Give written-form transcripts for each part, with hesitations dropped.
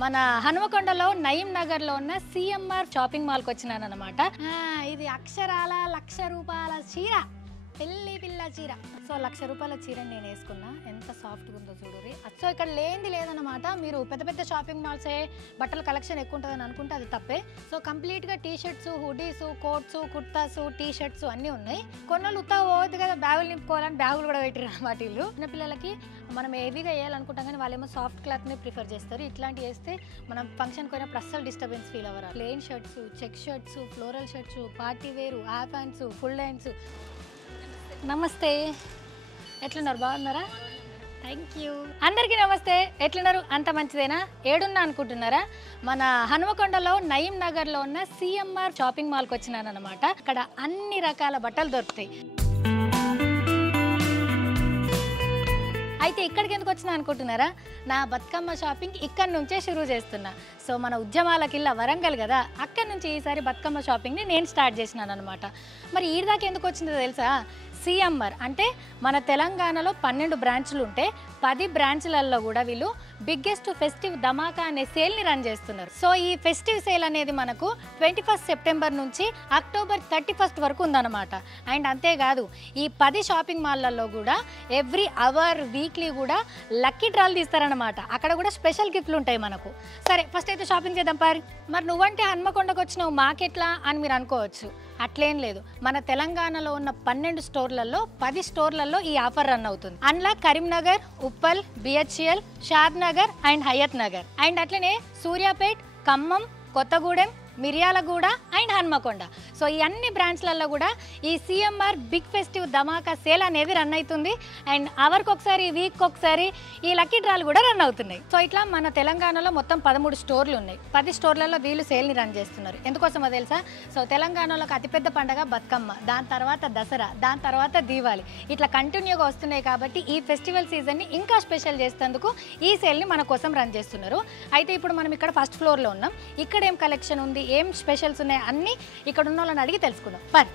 మన హనుమకొండలో నయీం నగర్లో ఉన్న సిఎంఆర్ షాపింగ్ మాల్కి వచ్చినాను అనమాట. ఇది అక్షరాల 1,00,000 రూపాయల చీర, పెళ్లి పిల్ల చీర. సో 1,00,000 రూపాయల చీర నేను వేసుకున్నా, ఎంత సాఫ్ట్గా ఉందో చూడుర్రి. సో ఇక్కడ లేనిది లేదనమాట. మీరు పెద్ద పెద్ద షాపింగ్ మాల్సే బట్టల కలెక్షన్ ఎక్కువ ఉంటుందని అనుకుంటే అది తప్పే. సో కంప్లీట్గా T shirts, hoodies, coats, kurtas, T shirts అన్నీ ఉన్నాయి. కొన్నాళ్ళు ఉత్తా పోవద్దు కదా, బ్యాగులు నింపుకోవాలని బ్యాగులు కూడా పెట్టిరు అన్నమాట వీళ్ళు. చిన్నపిల్లలకి మనం హెవీగా వేయాలనుకుంటాం కానీ వాళ్ళేమో సాఫ్ట్ క్లాత్ని ప్రిఫర్ చేస్తారు. ఇట్లాంటివి వేస్తే మనం ఫంక్షన్కి పోయినప్పుడు అస్సలు డిస్టర్బెన్స్ ఫీల్ అవ్వరు. Plain shirts, check shirts, floral shirts, party wear, half hands, full hands. నమస్తే, ఎట్లున్నారు? బాగున్నారా? Thank you. అందరికీ నమస్తే, ఎట్లున్నారు? అంత మంచిదేనా? ఏడున్నా అనుకుంటున్నారా? మన హనుమకొండలో నయీం నగర్లో ఉన్న సిఎంఆర్ షాపింగ్ మాల్కి వచ్చినాను అనమాట. అక్కడ అన్ని రకాల బట్టలు దొరుకుతాయి. అయితే ఇక్కడికి ఎందుకు వచ్చినా అనుకుంటున్నారా? నా బతుకమ్మ షాపింగ్ ఇక్కడ నుంచే షురూ చేస్తున్నా. సో మన ఉద్యమాలకిల్లా వరంగల్ కదా, అక్కడి నుంచి ఈసారి బతుకమ్మ షాపింగ్ని నేను స్టార్ట్ చేసినాను అనమాట. మరి ఈ దాకా ఎందుకు వచ్చిందో తెలుసా? సిఎంఆర్ అంటే మన తెలంగాణలో 12 బ్రాంచ్లు ఉంటే 10 బ్రాంచ్లలో కూడా వీళ్ళు బిగ్గెస్ట్ ఫెస్టివ్ ధమాకా అనే సేల్ని రన్ చేస్తున్నారు. సో ఈ ఫెస్టివ్ సేల్ అనేది మనకు 21 సెప్టెంబర్ నుంచి అక్టోబర్ 31 వరకు ఉందన్నమాట. అండ్ అంతేకాదు ఈ 10 షాపింగ్ మాల్లలో కూడా ఎవ్రీ అవర్ వీక్లీ కూడా లక్కీ డ్రాలు తీస్తారనమాట. అక్కడ కూడా స్పెషల్ గిఫ్ట్లు ఉంటాయి మనకు. సరే ఫస్ట్ అయితే షాపింగ్ చేద్దాం పారి. మరి నువ్వంటే హన్మకొండకు వచ్చినావు మాకెట్లా అని మీరు అనుకోవచ్చు. అట్లేం లేదు, మన తెలంగాణలో ఉన్న 12 స్టోర్లలో 10 స్టోర్లలో ఈ ఆఫర్ రన్ అవుతుంది. అందులో Karimnagar, Uppal, BHEL, Shadnagar and Hayathnagar and అట్లనే సూర్యాపేట్, ఖమ్మం, కొత్తగూడెం, మిర్యాలగూడ అండ్ హన్మకొండ. సో ఈ అన్ని బ్రాంచ్లలో కూడా ఈ CMR big festive dhamaka sale అనేది రన్ అవుతుంది. అండ్ అవర్కి ఒకసారి, వీక్ ఒకసారి ఈ లక్కీ డ్రాలు కూడా రన్ అవుతున్నాయి. సో ఇట్లా మన తెలంగాణలో మొత్తం 13 స్టోర్లు ఉన్నాయి. 10 స్టోర్లలో వీళ్ళు సేల్ని రన్ చేస్తున్నారు. ఎందుకోసమో తెలుసా? సో తెలంగాణలో అతిపెద్ద పండగ బతుకమ్మ, దాని తర్వాత దసరా, దాని తర్వాత దీవాలి, ఇట్లా కంటిన్యూగా వస్తున్నాయి. కాబట్టి ఈ ఫెస్టివల్ సీజన్ని ఇంకా స్పెషల్ చేసేందుకు ఈ సేల్ని మన కోసం రన్ చేస్తున్నారు. అయితే ఇప్పుడు మనం ఇక్కడ ఫస్ట్ ఫ్లోర్లో ఉన్నాం. ఇక్కడ ఏం కలెక్షన్ ఉంది, ఏం స్పెషల్స్ ఉన్నాయి అన్నీ ఇక్కడ ఉన్న వాళ్ళని అడిగి తెలుసుకుందాం. పర్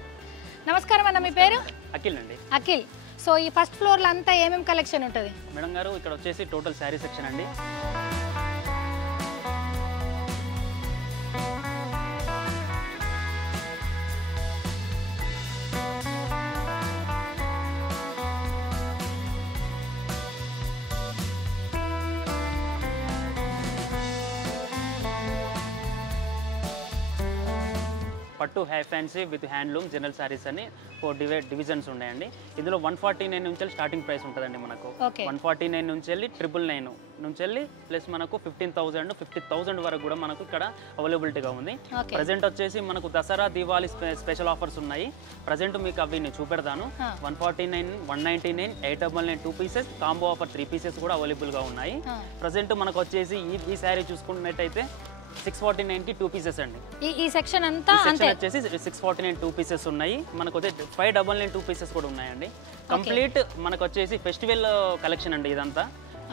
నమస్కారం అన్న, మీ పేరు? అఖిల్ అండి. అఖిల్. సో ఈ ఫస్ట్ ఫ్లోర్లో అంతా ఏమేమి కలెక్షన్ ఉంటుంది మేడం గారు? ఇక్కడ వచ్చేసి టోటల్ శారీ సెక్షన్ అండి. పట్టు, high fancy with handloom, general saris అని 4 డివిజన్స్ ఉన్నాయండి. ఇందులో 149 నుంచి స్టార్టింగ్ ప్రైస్ ఉంటుందండి మనకు. 149 నుంచి వెళ్ళి 999 నుంచి వెళ్ళి ప్లస్ మనకు 15,000, 50,000 వరకు కూడా మనకు ఇక్కడ అవైలబిలిటీగా ఉంది. ప్రజెంట్ వచ్చేసి మనకు దసరా, దీవాలి స్పెషల్ ఆఫర్స్ ఉన్నాయి. ప్రజెంట్ మీకు అవి నేను చూపెడతాను. 149, 199, 899 2 పీసెస్, కాంబో ఆఫర్ 3 పీసెస్ కూడా అవైలబుల్గా ఉన్నాయి. ప్రజెంట్ మనకు వచ్చేసి ఈ శారీ చూసుకున్నట్టయితే 649కి 2 పీసెస్ అండి. ఈ సెక్షన్ అంతా వచ్చేసి 649 2 పీసెస్ ఉన్నాయి. మనకు వచ్చి 599 2 పీసెస్ కూడా ఉన్నాయండి. కంప్లీట్ మనకు వచ్చేసి ఫెస్టివల్ కలెక్షన్ అండి ఇదంతా.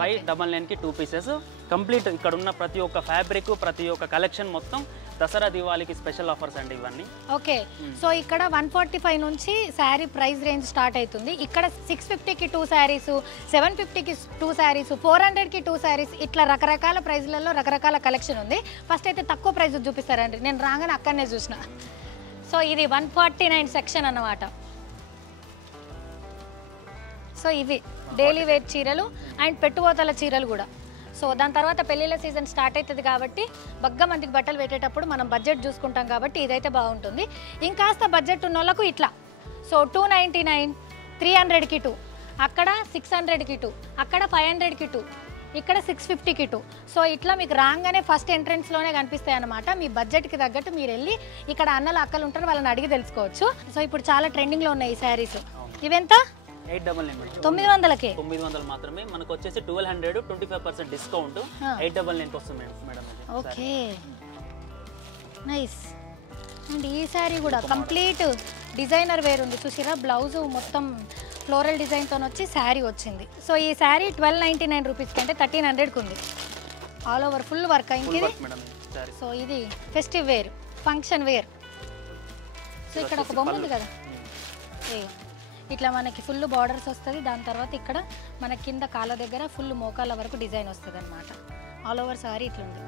599కి 2 పీసెస్ కంప్లీట్. ఇక్కడ ఉన్న ప్రతి ఒక్క ఫ్యాబ్రిక్, ప్రతి ఒక్క కలెక్షన్ మొత్తం దసరా, దివాళీకి స్పెషల్ ఆఫర్స్ అండి ఇవన్నీ. ఓకే. సో ఇక్కడ 145 నుంచి శారీ ప్రైస్ రేంజ్ స్టార్ట్ అవుతుంది. ఇక్కడ 650కి 2 శారీస్, 750కి 2 శారీస్, 400కి 2 శారీస్, ఇట్లా రకరకాల ప్రైజ్లలో రకరకాల కలెక్షన్ ఉంది. ఫస్ట్ అయితే తక్కువ ప్రైస్ చూపిస్తారండి. నేను రాగానే అక్కడనే చూసిన. సో ఇది 149 సెక్షన్ అన్నమాట. సో ఇవి డైలీ వేర్ చీరలు అండ్ పెట్టుబోతల చీరలు కూడా. సో దాని తర్వాత పెళ్ళిళ్ళ సీజన్ స్టార్ట్ అవుతుంది కాబట్టి బగ్గ మందికి బట్టలు పెట్టేటప్పుడు మనం బడ్జెట్ చూసుకుంటాం కాబట్టి ఇదైతే బాగుంటుంది. ఇంకాస్త బడ్జెట్ ఉన్న వాళ్ళకు ఇట్లా. సో 299, 300కి 2, అక్కడ 600కి 2, అక్కడ 500కి 2, ఇక్కడ 650కి 2. సో ఇట్లా మీకు రాగానే ఫస్ట్ ఎంట్రెన్స్లోనే కనిపిస్తాయి అన్నమాట. మీ బడ్జెట్కి తగ్గట్టు మీరు వెళ్ళి ఇక్కడ అన్నలు అక్కలు ఉంటారు, వాళ్ళని అడిగి తెలుసుకోవచ్చు. సో ఇప్పుడు చాలా ట్రెండింగ్లో ఉన్నాయి ఈ శారీస్. ఇవెంత? 899. 900కే 900 మాత్రమే. మనకు వచ్చేసి 1200, 25% డిస్కౌంట్ 899 వస్తుంది మేడం. Okay, nice. అండ్ ఈ శారీ కూడా కంప్లీట్ డిజైనర్ వేర్ ఉంది. చూసిరా, బ్లౌజ్ మొత్తం ఫ్లోరల్ డిజైన్తో వచ్చి శారీ వచ్చింది. సో ఈ శారీ 1299 రూపీస్కి అంటే 1300కి ఉంది. ఆల్ ఓవర్ ఫుల్ వర్క్ అయింది. సో ఇది festive wear, function wear. So ఇక్కడ ఒక బొమ్మ ఉంది కదా, ఇట్లా మనకి ఫుల్ బార్డర్స్ వస్తుంది. దాని తర్వాత ఇక్కడ మన కింద కాళ్ళ దగ్గర ఫుల్ మోకాళ్ళ వరకు డిజైన్ వస్తుంది అనమాట. ఆల్ ఓవర్ సారీ ఇట్లుంది.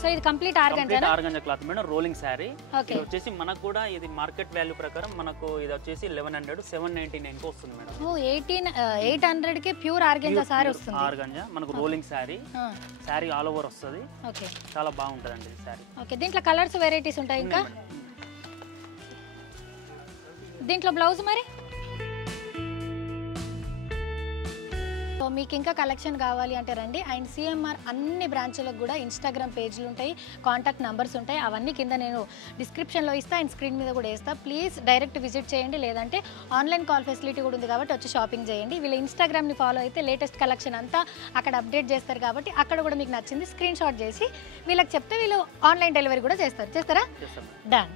సో ఇది complete organza cloth madam, rolling sari. ఇది వచ్చేసి మనకు కూడా ఇది మార్కెట్ వాల్యూ ప్రకారం మనకు ఇది వచ్చేసి 1100 799 కి వస్తుంది మేడం. 800 కి ప్యూర్ ఆర్గంజా సారీ వస్తుంది. ఆర్గంజా మనకు rolling sari, sari all over వస్తుంది. ఓకే, చాలా బాగుంటదండి ఈ శారీ. ఓకే, దీంట్లో కలర్స్ వెరైటీస్ ఉంటాయి. ఇంకా దీంట్లో బ్లౌజ్ మరి సో మీకు ఇంకా కలెక్షన్ కావాలి అంటే రండి. అండ్ సిఎంఆర్ అన్ని బ్రాంచ్లకు కూడా ఇన్స్టాగ్రామ్ పేజ్లు ఉంటాయి, కాంటాక్ట్ నెంబర్స్ ఉంటాయి, అవన్నీ కింద నేను డిస్క్రిప్షన్లో ఇస్తా అండ్ స్క్రీన్ మీద కూడా వేస్తా. ప్లీజ్ డైరెక్ట్ విజిట్ చేయండి, లేదంటే ఆన్లైన్ కాల్ ఫెసిలిటీ కూడా ఉంది కాబట్టి వచ్చి షాపింగ్ చేయండి. వీళ్ళ ఇన్స్టాగ్రామ్ని ఫాలో అయితే లేటెస్ట్ కలెక్షన్ అంతా అక్కడ అప్డేట్ చేస్తారు కాబట్టి అక్కడ కూడా మీకు నచ్చింది స్క్రీన్ షాట్ చేసి వీళ్ళకి చెప్తే వీళ్ళు ఆన్లైన్ డెలివరీ కూడా చేస్తారా? డన్.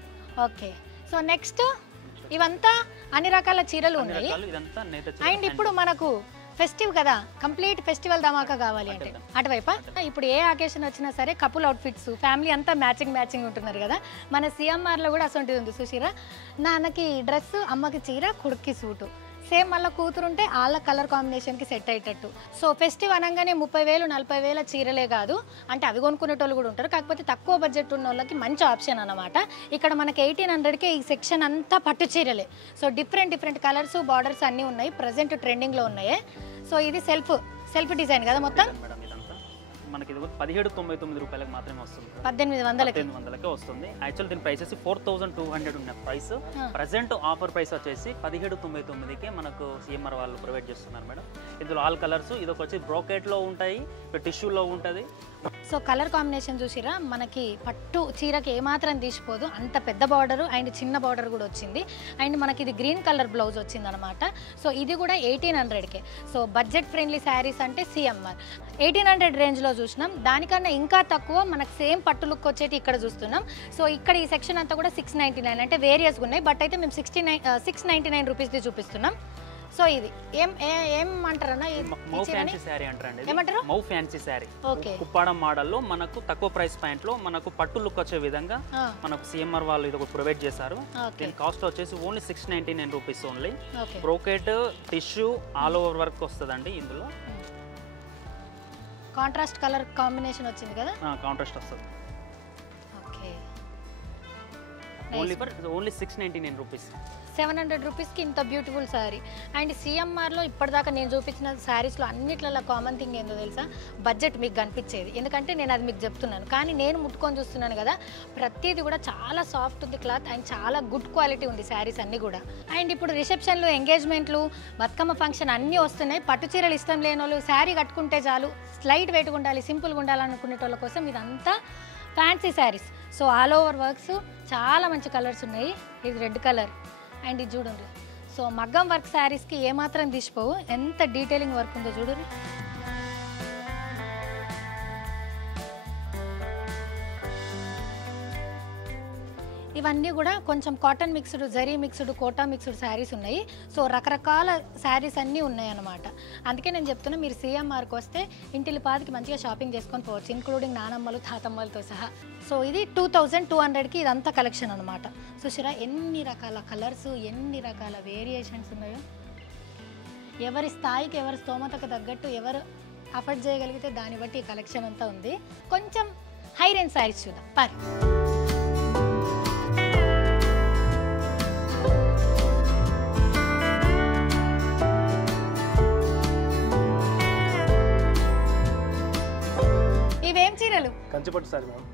ఓకే, సో నెక్స్ట్ ఇవంతా అన్ని రకాల చీరలు ఉన్నాయి. అండ్ ఇప్పుడు మనకు ఫెస్టివ్ కదా, కంప్లీట్ ఫెస్టివల్ ధమాకా కావాలి అంటే అటువైపా. ఇప్పుడు ఏ అకేషన్ వచ్చినా సరే కపుల్ అవుట్ఫిట్స్, ఫ్యామిలీ అంతా మ్యాచింగ్ ఉంటున్నారు కదా. మన సిఎంఆర్లో కూడా అసొంటిది ఉంది చూసిరా. నాన్నకి డ్రెస్, అమ్మకి చీర, కొడుక్కి సూటు, సేమ్ మళ్ళీ కూతురుంటే వాళ్ళ కలర్ కాంబినేషన్కి సెట్ అయ్యేటట్టు. సో ఫెస్టివ్ అనగానే 30,000 40,000 చీరలే కాదు అంటే అవి కొనుక్కునేటోళ్ళు కూడా ఉంటారు. కాకపోతే తక్కువ బడ్జెట్ ఉన్న వాళ్ళకి మంచి ఆప్షన్ అన్నమాట. ఇక్కడ మనకి 1800కే ఈ సెక్షన్ అంతా పట్టు చీరలే. సో డిఫరెంట్ కలర్స్, బార్డర్స్ అన్నీ ఉన్నాయి, ప్రజెంట్ ట్రెండింగ్లో ఉన్నాయి. సో ఇది సెల్ఫ్ డిజైన్ కదా మొత్తం. మనకి ఇది 1799 రూపాయలకు మాత్రమే వస్తుంది. 1800కి వస్తుంది. యాక్చువల్ దీని ప్రైస్ వచ్చి 4200 ఉన్న ప్రైస్. ప్రెసెంట్ ఆఫర్ ప్రైస్ వచ్చేసి 1799కే మనకు సిఎంఆర్ వాళ్ళు ప్రొవైడ్ చేస్తున్నారు మేడం. ఇందులో ఆల్ కలర్స్, ఇది వచ్చి బ్రోకెట్లో ఉంటాయి, టిష్యూలో ఉంటుంది. సో కలర్ కాంబినేషన్ చూసిరా, మనకి పట్టు చీరకి ఏమాత్రం తీసిపోదు, అంత పెద్ద బార్డర్ అండ్ చిన్న బార్డర్ కూడా వచ్చింది. అండ్ మనకి ఇది గ్రీన్ కలర్ బ్లౌజ్ వచ్చింది అనమాట. సో ఇది కూడా 1800కే. సో బడ్జెట్ ఫ్రెండ్లీ శారీస్ అంటే సిఎంఆర్. 1800 రేంజ్లో చూసినాం, దానికన్నా ఇంకా తక్కువ మనకు సేమ్ పట్టు లుక్ వచ్చేటి ఇక్కడ చూస్తున్నాం. సో ఇక్కడ ఈ సెక్షన్ అంతా కూడా 699 అంటే వేరియస్గా ఉన్నాయి, బట్ అయితే మేము 699 రూపీస్ది చూపిస్తున్నాం. సో ఇది ఏం అంటారన్నా, ఏమంటారు మౌ ఫ్యాన్సీ శారీ. కుప్పాడ మోడల్లో మనకు తక్కువ ప్రైస్ పాయింట్ లో మనకు పట్టు లుక్ వచ్చే విధంగా మనకు సిఎంఆర్ వాళ్ళు ఇది ప్రొవైడ్ చేశారు. దీని కాస్ట్ వచ్చేసి only 699 rupees only. Brocade, tissue, all over work వస్తుందండి. ఇందులో కాంట్రాస్ట్ కలర్ కాంబినేషన్ వచ్చింది కదా, కాంట్రాస్ట్ వస్తుంది. Only 699 rupees. 700 రూపీస్కి ఇంత బ్యూటిఫుల్ శారీ. అండ్ సిఎంఆర్లో ఇప్పటిదాకా నేను చూపించిన శారీస్లో అన్నిట్లలో కామన్ థింగ్ ఏందో తెలుసా, బడ్జెట్ మీకు కనిపించేది. ఎందుకంటే నేను అది మీకు చెప్తున్నాను, కానీ నేను ముట్టుకొని చూస్తున్నాను కదా, ప్రతిదీ కూడా చాలా సాఫ్ట్ ఉంది క్లాత్ అండ్ చాలా గుడ్ క్వాలిటీ ఉంది శారీస్ అన్నీ కూడా. అండ్ ఇప్పుడు రిసెప్షన్లు, ఎంగేజ్మెంట్లు, బతుకమ్మ ఫంక్షన్ అన్నీ వస్తున్నాయి. పట్టు చీరలు ఇష్టం లేని వాళ్ళు శారీ కట్టుకుంటే చాలు, స్లైట్ వెయిట్గా ఉండాలి, సింపుల్గా ఉండాలనుకునే వాళ్ళ కోసం ఇదంతా fancy saris. So all over works, చాలా మంచి కలర్స్ ఉన్నాయి. ఇది రెడ్ కలర్ అండ్ ఇది చూడండి. సో మగ్గం వర్క్ శారీస్కి ఏమాత్రం తీసిపోవు, ఎంత డీటెయిలింగ్ వర్క్ ఉందో చూడండి. ఇవన్నీ కూడా కొంచెం cotton mixed, zari mixed, Kota mixed saris ఉన్నాయి. సో రకరకాల శారీస్ అన్నీ ఉన్నాయి అన్నమాట. అందుకే నేను చెప్తున్నా, మీరు సిఎంఆర్కి వస్తే ఇంటిలిపాదికి మంచిగా షాపింగ్ చేసుకొని పోవచ్చు, ఇంక్లూడింగ్ నానమ్మలు, తాతమ్మలతో సహా. సో ఇది 2200కి ఇదంతా కలెక్షన్ అనమాట. చూసిరా ఎన్ని రకాల కలర్స్, ఎన్ని రకాల వేరియేషన్స్ ఉన్నాయో. ఎవరి స్థాయికి, ఎవరి స్తోమతకు తగ్గట్టు ఎవరు అఫోర్డ్ చేయగలిగితే దాన్ని బట్టి ఈ కలెక్షన్ అంతా ఉంది. కొంచెం హై రేంజ్ శారీస్ చూద్దాం పర్. ఇవేం చీరలు? కంచిపట్టు సారీ మేడం,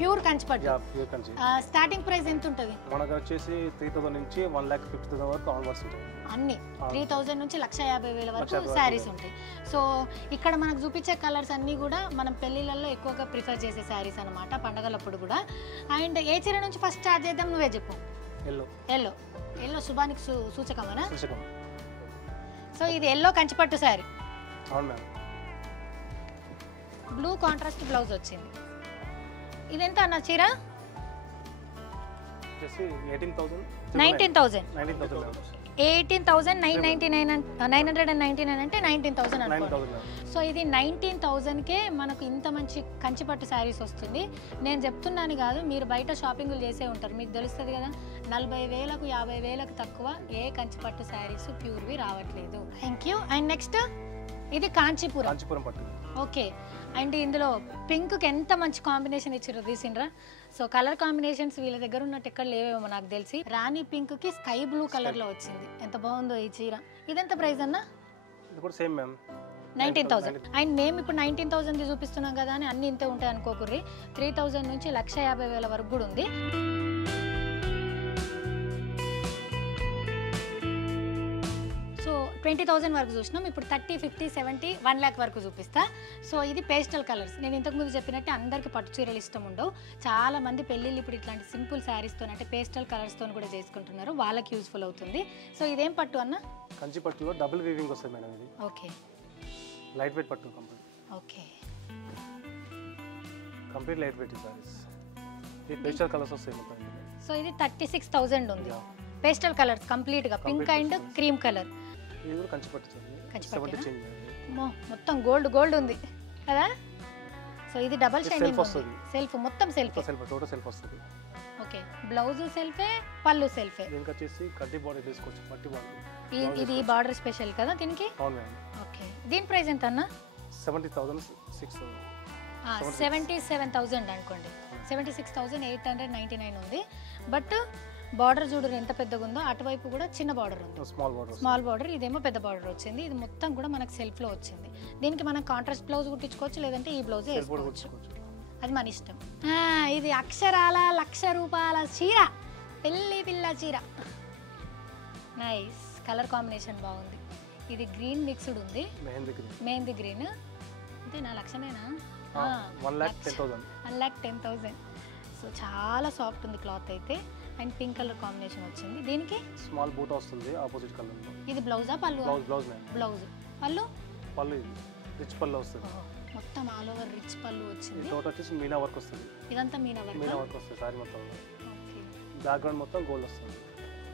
ప్యూర్ కంచిపట్టు. స్టార్టింగ్ ప్రైస్ ఎంత ఉంటుంది? మనకు వచ్చేసి 3000 నుంచి 1,50,000 వరకు ఆల్మోస్ట్ ఉంటాయి. అన్ని 3000 నుంచి 1,50,000 వరకు శారీస్ ఉంటాయి. సో ఇక్కడ మనకు చూపించే కలర్స్ అన్నీ కూడా మనం పెళ్ళిళ్ళల్లో ఎక్కువగా ప్రిఫర్ చేసే శారీస్ అనమాట, పండగలప్పుడు కూడా. అండ్ ఏ చీర నుంచి ఫస్ట్ స్టార్ట్ చేద్దాం, నువ్వే చెప్పు. ఎల్లో శుభానికి సూచకమనా? సో ఇది ఎల్లో కంచిపట్టు శారీ. అవును మేడం. బ్లూ కాంట్రాస్ట్ బ్లౌజ్ వచ్చింది. ఇదెంత అన్న చీర? 19,000. 18,999 అంటే 19,000 అనుకోండి. సో ఇది 19,000కే మనకు ఇంత మంచి కంచిపట్టు శారీస్ వస్తుంది. నేను చెప్తున్నాను కాదు, మీరు బయట షాపింగ్లు చేసే ఉంటారు, మీకు తెలుస్తుంది కదా. 40,000కు 50,000కు తక్కువ ఏ కంచిపట్టు శారీస్ ప్యూర్వి రావట్లేదు. Thank you. అండ్ నెక్స్ట్ ఇది కాంచీపురం పట్టు. ఓకే. అండ్ ఇందులో పింక్కి ఎంత మంచి కాంబినేషన్ ఇచ్చారో తీసిండ్రా. సో కలర్ కాంబినేషన్స్ వీళ్ళ దగ్గర ఉన్నట్టు ఎక్కడ లేవేమో నాకు తెలిసి. రాణి పింక్కి స్కై బ్లూ కలర్లో వచ్చింది. ఎంత బాగుందో ఈ చీర. ఇదెంత ప్రైస్ అన్న? ఇది కూడా సేమ్ మ్యామ్, 19,000. అండ్ మేము ఇప్పుడు 19,000 చూపిస్తున్నాం కదా అని అన్ని ఇంతే ఉంటాయి అనుకోకుర్రి. 3,000 నుంచి 1,50,000 వరకు కూడా ఉంది. సో 20,000 వరకు చూసినాం. ఇప్పుడు 30, 50, 70, 1 lakh వరకు చూపిస్తా. సో ఇది పేస్టల్ కలర్స్. నేను ఇంతకుముందు చెప్పినట్టే అందరికీ పట్టు చీరలు ఇష్టం ఉండవు. చాలా మంది పెళ్ళిళ్ళు ఇప్పుడు ఇట్లాంటి సింపుల్ శారీస్తో అంటే పేస్టల్ కలర్స్తో కూడా చేసుకుంటున్నారు. వాళ్ళకి యూస్ఫుల్ అవుతుంది. సో ఇదేం పట్టు అన్న? కంచి పట్టులో డబుల్ వీవింగ్ వస్తుంది మేడం. ఇది ఓకే, లైట్ వెయిట్ పట్టు complete. Okay, complete light weight saris. ఈ పేస్టల్ కలర్స్ వస్తాయి మొత్తం. సో ఇది 36,000 ఉంది. పేస్టల్ కలర్స్ కంప్లీట్గా పింక్ అండ్ క్రీమ్ కలర్. ఇది కూడా కంచి పట్టు. మొత్తం గోల్డ్ ఉంది కదా. సో ఇది డబల్ షైనింగ్ వస్తుంది. సెల్ఫ్ మొత్తం సెల్ఫ్ టోటల్ సెల్ఫ్ వస్తుంది. ఓకే, బ్లౌజ్ సెల్ఫే, పళ్ళు సెల్ఫే. దీనికి వచ్చేసి కడ్డీ బార్డర్ తీసుకోవచ్చు. పట్టి బార్డర్. ఇది బార్డర్ స్పెషల్ కదా దీనికి. అవును మేడం. ఓకే, దీని ప్రైస్ ఎంత అన్న? 70,600. 77,000 అనుకోండి. 76,899 ఉంది. బట్ బార్డర్ చూడరు ఎంత పెద్దగా ఉందో. అటువైపు కూడా చిన్న బార్డర్ ఉంది, స్మాల్ బార్డర్. ఇదేమో పెద్ద బార్డర్ వచ్చింది. ఇది మొత్తం కూడా మనకు సెల్ఫ్లో వచ్చింది. దీనికి మనం కాంట్రాస్ట్ బ్లౌజ్ కుట్టించుకోవచ్చు, లేదంటే ఈ బ్లౌజ్ వేసుకోవచ్చు. అది మన ఇష్టం. ఇది అక్షరాల 1,00,000 రూపాయల చీర, పెళ్ళి పిల్ల చీర. నైస్ కలర్ కాంబినేషన్ బాగుంది. ఇది గ్రీన్ మిక్స్డ్ ఉంది, మెహందీ గ్రీన్. అంటే నా లక్షనేనా? 1,10,000. సో చాలా సాఫ్ట్ ఉంది క్లాత్ అయితే. అండ్ పింక్ కలర్ కాంబినేషన్ వచ్చింది. దీనికి స్మాల్ బూట వస్తుంది ఆపోజిట్ కలర్ లో. ఇది బ్లౌజా పళ్ళు? బ్లౌజ్. పళ్ళు ఇది రిచ్ పళ్ళు వస్తుంది. మొత్తం ఆల్ ఓవర్ రిచ్ పళ్ళు వచ్చింది. టోటల్ వచ్చేసి మీనా వర్క్ వస్తుంది. ఇదంతా మీనా వర్క్ వస్తుంది సారీ మొత్తం. ఓకే, బ్యాక్గ్రౌండ్ మొత్తం గోల్డ్ వస్తుంది.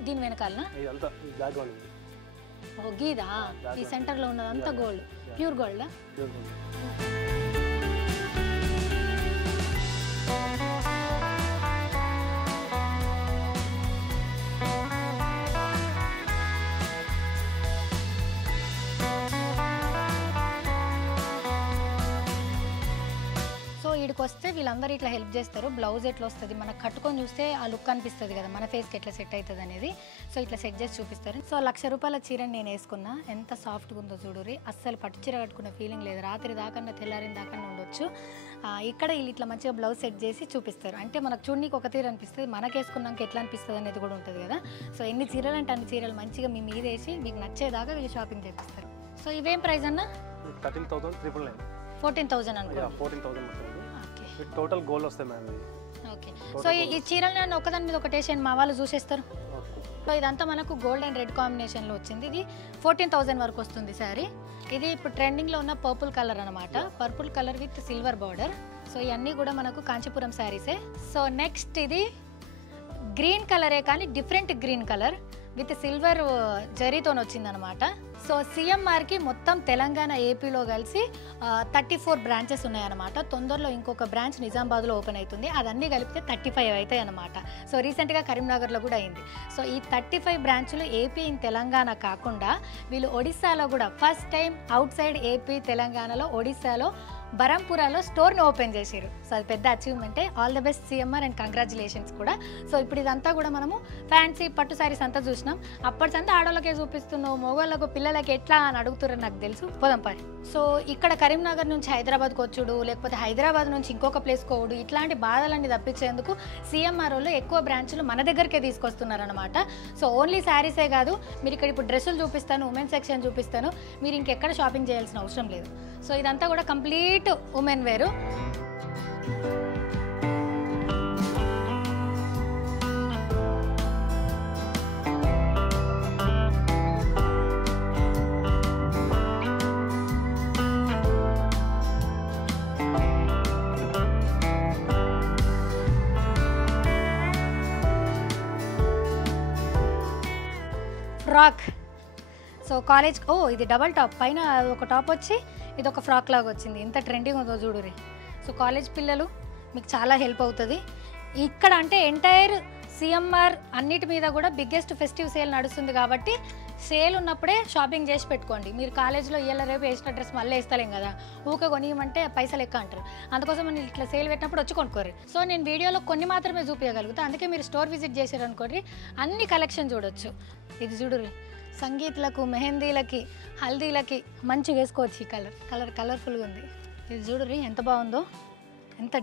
దీని వెనకాలనా? ఇదంతా బ్యాక్గ్రౌండ్. ఓ గీదా. ఈ సెంటర్ లో ఉన్నదంతా gold, pure gold. Pure gold. వీడికి వస్తే వీళ్ళందరూ ఇట్లా హెల్ప్ చేస్తారు. బ్లౌజ్ ఎట్లా వస్తుంది మనకు కట్టుకొని చూస్తే ఆ లుక్ అనిపిస్తుంది కదా, మన ఫేస్కి ఎట్లా సెట్ అవుతుంది అనేది. సో ఇట్లా సెట్ చేసి చూపిస్తారు. సో 1,00,000 రూపాయల చీరని నేను వేసుకున్నా. ఎంత సాఫ్ట్గా ఉందో చూడురి. అస్సలు పట్టు చీర కట్టుకున్న ఫీలింగ్ లేదు. రాత్రి దాకన్నా తెల్లారిన దాకన్నా ఉండొచ్చు. ఇక్కడ వీళ్ళు ఇట్లా మంచిగా బ్లౌజ్ సెట్ చేసి చూపిస్తారు. అంటే మనకు చూడనీకి ఒక తీరు అనిపిస్తుంది, మనకు వేసుకున్నాక ఎట్లా అనిపిస్తుంది అనేది కూడా ఉంటుంది కదా. సో ఎన్ని చీరలు అంటే అన్ని చీరలు మంచిగా మీ మీద వేసి మీకు నచ్చేదాకా వీళ్ళు షాపింగ్ చేపిస్తారు. సో ఇవేం ప్రైస్ అన్న? 13,999. 14,000 అనుకో. 14,000 టోటల్ గోల్డ్ వస్తాయి మేడం. ఓకే, సో ఈ చీరలు నేను ఒకదాని మీద ఒకటి వేసాను, మా వాళ్ళు చూసేస్తారు. సో ఇదంతా మనకు గోల్డ్ అండ్ రెడ్ కాంబినేషన్లో వచ్చింది. ఇది 14,000 వరకు వస్తుంది శారీ. ఇది ఇప్పుడు ట్రెండింగ్లో ఉన్న పర్పుల్ కలర్ అనమాట. Purple colour with silver border. So ఇవన్నీ కూడా మనకు కాంచీపురం శారీసే. సో నెక్స్ట్ ఇది గ్రీన్ కలరే కానీ different green colour with silver జరీతో వచ్చిందనమాట. సో సిఎంఆర్కి మొత్తం తెలంగాణ ఏపీలో కలిసి 34 బ్రాంచెస్ ఉన్నాయన్నమాట. తొందరలో ఇంకొక బ్రాంచ్ నిజామాబాద్లో ఓపెన్ అవుతుంది. అదన్నీ కలిపితే 35 అవుతాయి అన్నమాట. సో రీసెంట్గా కరీంనగర్లో కూడా అయింది. సో ఈ 35 బ్రాంచులు ఏపీ ఇన్ తెలంగాణ కాకుండా వీళ్ళు ఒడిస్సాలో కూడా first time outside AP తెలంగాణలో ఒడిస్సాలో బరంపురాలో స్టోర్ని ఓపెన్ చేశారు. సో అది పెద్ద అచీవ్మెంటే. All the best CMR and congratulations కూడా. సో ఇప్పుడు ఇదంతా కూడా మనము ఫ్యాన్సీ పట్టు శారీస్ అంతా చూసినాం. అప్పటికంతా ఆడవాళ్ళకే చూపిస్తున్నావు, మగవాళ్ళకు పిల్లలకి ఎట్లా అని అడుగుతారని నాకు తెలుసు. పోదాం పని. సో ఇక్కడ కరీంనగర్ నుంచి హైదరాబాద్కి వచ్చుడు, లేకపోతే హైదరాబాద్ నుంచి ఇంకొక ప్లేస్ కోవుడు, ఇట్లాంటి బాధలన్నీ తప్పించేందుకు సిఎంఆర్లో ఎక్కువ బ్రాంచ్లు మన దగ్గరికే తీసుకొస్తున్నారనమాట. సో ఓన్లీ శారీసే కాదు, మీరు ఇక్కడ ఇప్పుడు డ్రెస్సులు చూపిస్తాను, ఉమెన్ సెక్షన్ చూపిస్తాను, మీరు ఇంకెక్కడ షాపింగ్ చేయాల్సిన అవసరం లేదు. సో ఇదంతా కూడా కంప్లీట్ ఉమెన్ వేరు. ఫ్రాక్. సో కాలేజ్, ఇది డబల్ టాప్, పైన ఒక టాప్ వచ్చి ఇది ఒక ఫ్రాక్ లాగా వచ్చింది. ఎంత ట్రెండింగ్ ఉందో చూడురి. సో కాలేజ్ పిల్లలు మీకు చాలా హెల్ప్ అవుతుంది. ఇక్కడ అంటే ఎంటైర్ సిఎంఆర్ అన్నిటి మీద కూడా బిగ్గెస్ట్ ఫెస్టివ్ సేల్ నడుస్తుంది కాబట్టి సేల్ ఉన్నప్పుడే షాపింగ్ చేసి పెట్టుకోండి. మీరు కాలేజ్లో ఇయ్యాల రేపు వేసిన డ్రెస్ మళ్ళీ వేస్తలేం కదా, ఊక కొనియమంటే పైసలు ఎక్కువ అంటారు. అందుకోసం నేను ఇట్లా సేల్ పెట్టినప్పుడు వచ్చి కొనుక్కోరు. సో నేను వీడియోలో కొన్ని మాత్రమే చూపించగలుగుతా, అందుకే మీరు స్టోర్ విజిట్ చేశారు అనుకోండి అన్ని కలెక్షన్ చూడొచ్చు. ఇది చూడుర్రి, సంగీత్లకు, మెహందీలకి, హల్దీలకి మంచిగా వేసుకోవచ్చు. ఈ కలర్ఫుల్గా ఉంది. ఇది చూడుర్రి ఎంత బాగుందో, ఎంత